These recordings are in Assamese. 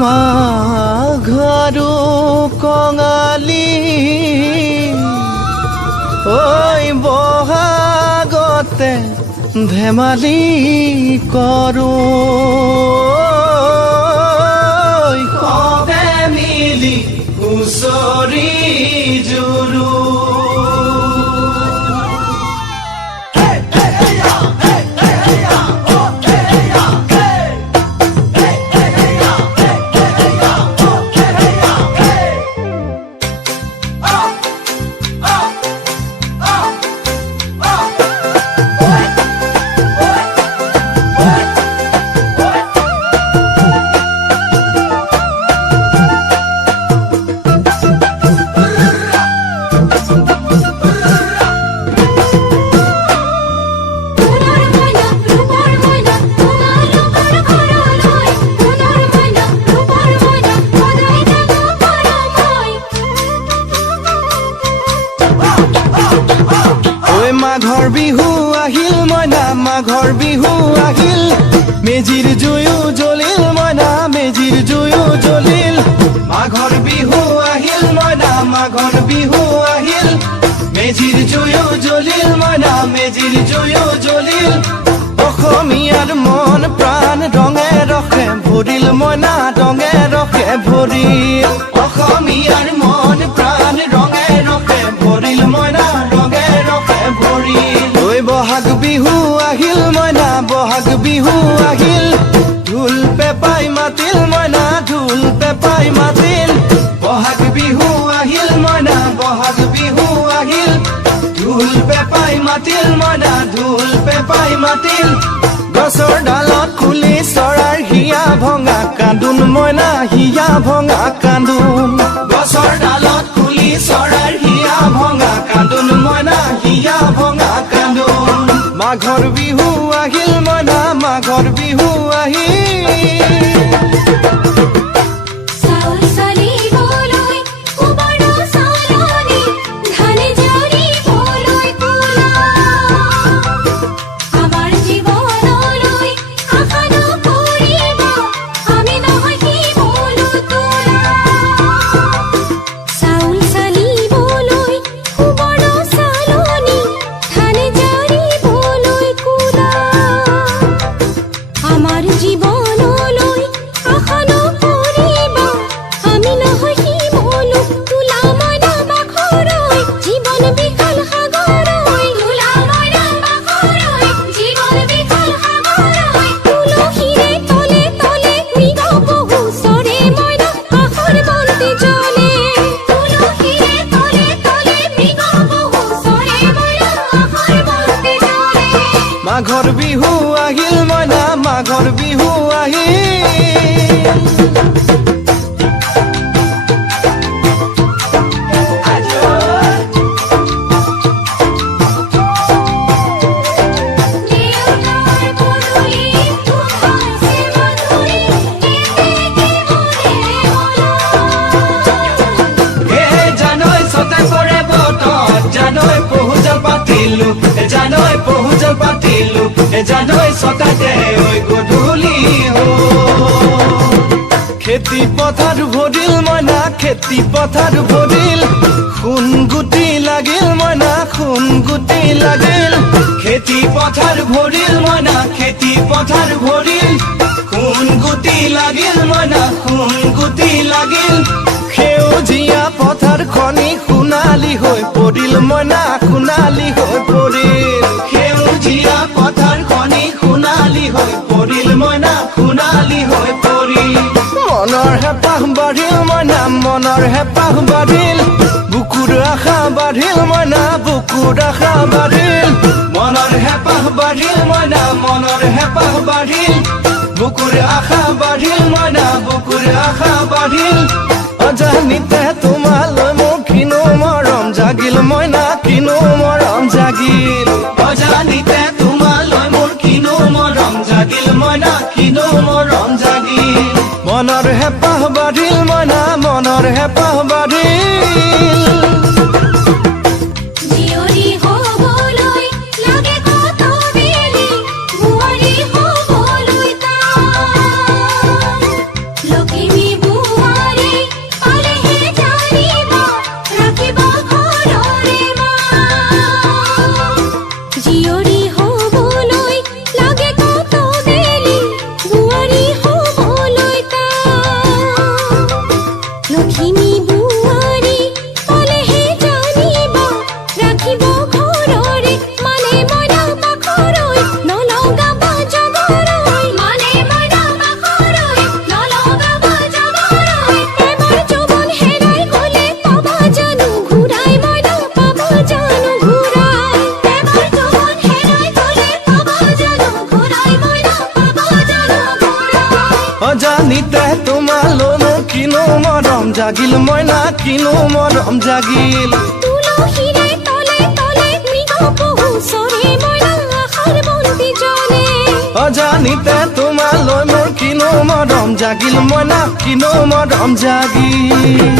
মাঘৰো কঙালী ঐ বহাগতে ধেমালি কৰোঁ কবে মিলি হুঁচৰি জুৰু মাঘৰ বিহু আহিল মইনা মাঘৰ বিহু আহিল মেজিৰ জুয়ো জ্বলিল মইনা মেজিৰ জুয়ো জ্বলিল মাঘৰ বিহু আহিল মইনা মাঘৰ বিহু আহিল মেজিৰ জুয়ো জ্বলিল মইনা মেজিৰ জুয়ো জ্বলিল অসমীয়াৰ মন প্ৰাণ ৰঙে ৰখে ভৰিল মইনা ৰঙে ৰখে ভৰিল অসমীয়াৰ মন প্ৰাণ ৰঙে ৰখে ভৰিল মইনা ৰঙে ৰখে ভৰিল ঐ বহাগ বিহু আহিল মইনা বহাগ বিহু আহিল ঢোল পেপাই মাতিল মইনা ঢোল পেপাই মাতিল বহাগ বিহু আহিল মইনা বহাগ বিহু আহিল ঢোল পেপাই মাতিল মইনা ঢোল পেপাই মাতিল গছৰ ডালত খুলি চৰাইৰ হিয়া ভঙা কান্দোন মইনা হিয়া ভঙা কান্দোন গছৰ ডালত খুলি চৰাইৰ হিয়া ভঙা কান্দোন মইনা হিয়া ভঙা কান্দোন মাঘৰ বিহু আহিল মইনা মাঘৰ বিহু আহিল মাঘৰ বিহু আহিল মইনা মাঘৰ বিহু আহিল জানৈ ছটাতে ঐ গধূলি খেতি পথাৰ ভৰিল মইনা খেতি পথাৰ ভৰিল সোণ গুটি লাগিল মইনা সোণ গুটি লাগিল খেতি পথাৰ ভৰিল মইনা খেতি পথাৰ ভৰিল সোণ গুটি লাগিল মইনা সোণ গুটি লাগিল সেউজীয়া পথাৰ খনি সোণালী হৈ পৰিল মইনা সোণালী হৈ পৰিল সেউজীয়া পথাৰ খনি সোণালী হৈ পৰিল মইনা সোণালী হৈ পৰিল মনৰ হেঁপাহ বাঢ়িল মইনা মনৰ হেঁপাহ বাঢ়িল বুকুৰ আশা বাঢ়িল মইনা বুকুৰ আশা বাঢ়িল মনৰ হেঁপাহ বাঢ়িল মইনা মনৰ হেঁপাহ বাঢ়িল বুকুৰ আশা বাঢ়িল মইনা বুকুৰ আশা বাঢ়িল অজানিতে তোমালৈ মোৰ কিনো মৰম জাগিল মইনা কিনো মৰম জাগিল অজানিতে তোমালৈ মোৰ কিনো মৰম জাগিল মইনা কিনো মৰম জাগিল মনৰ হেঁপাহ বাঢ়িল মইনা মনৰ হেঁপাহ বাঢ়িল Look at me. অজানিতে তোমালৈ মোৰ কিনো মৰম জাগিল মইনা কিনো মৰম জাগিল তুলসীৰে তলে তলে মৃগ পহু চৰে মইনা আশাৰ বন্তি জ্বলে অজানিতে তোমালৈ মোৰ কিনো মৰম জাগিল মইনা কিনো মৰম জাগিল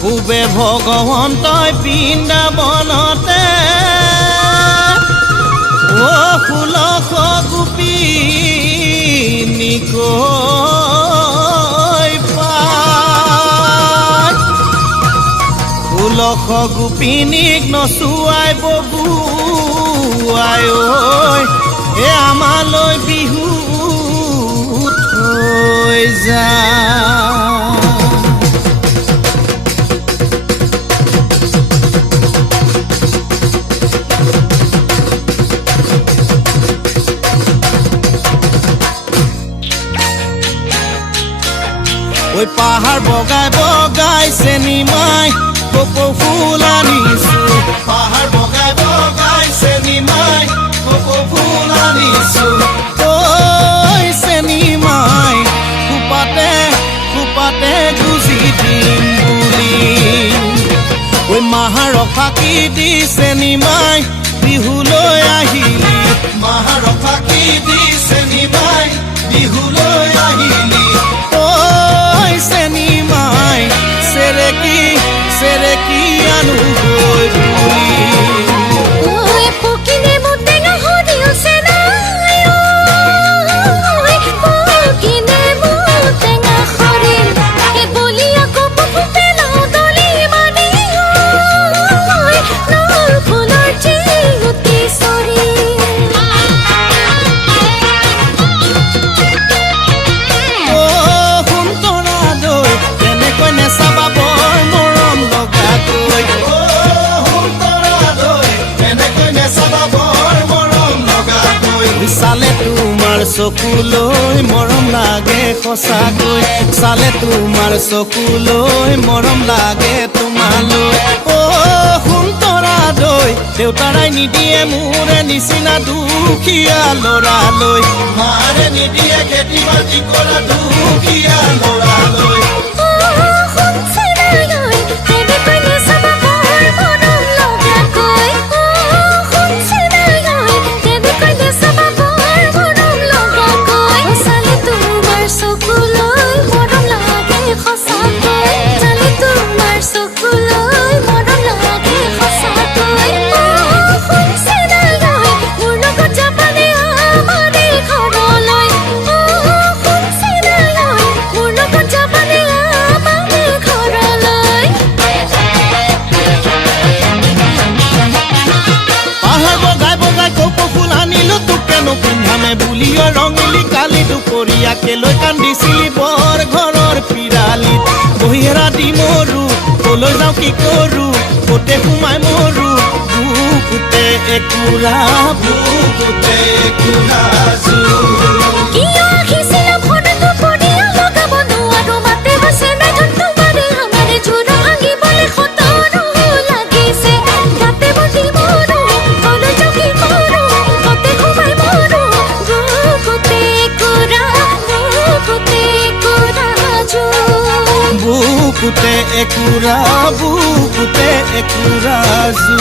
পূবে ভগৱন্তই বৃন্দাবনতে ও 1600 গোপিনীকৈ পায় 1600 গোপিনীক নচুৱাই ববুৱাই ঐ এ আমালৈ বিহু থৈ যায় ঐ পাহাৰ বগাই বগাই চেনিমাই কপৌ ফুল আনিছো পাহাৰ বগাই বগাই চেনিমাই কপৌ ফুল আনিছো ঐ চেনিমাই কুপাতে কুপাতে গুজি দিম বুলি ঐ মাহাৰ ফাঁকি দি চেনিমাই বিহুলৈ আহিলি মাহাৰ ফাঁকি দি চেনিমাই বিহুলৈ আহিলি চেনিমাই চেৰেকি আনো গৈ বুলি ঐ পকিনে মুটেঙা হৰিছে নাই ঐ পকিনে মুটেঙা হৰিল এ বলিয়া কপৌ ফুটেলা দলি মানি ঐ নল ফুলৰ চিঙুটি চৰি চালে তোমাৰ চকুলৈ মৰম লাগে সঁচাকৈ চালে তোমাৰ চকুলৈ মৰম লাগে তোমালৈ অ সুন্তৰা দৈ দেউতাৰাই নিদিয়ে মোৰে নিচিনা দুখীয়া ল'ৰালৈ মাৰে নিদিয়ে খেতি বাতি কৰা দুখীয়া ল'ৰালৈ বুলিও ৰঙিলি কালি দুপৰীয়াকে লৈ কান্দিছিলি বৰ ঘৰৰ পিৰালিত বহিৰা দি মৰো কলৈ যাওঁ কি কৰো কতে সোমাই মৰো বুকুতে একুৰা বুকুতে একুৰা জু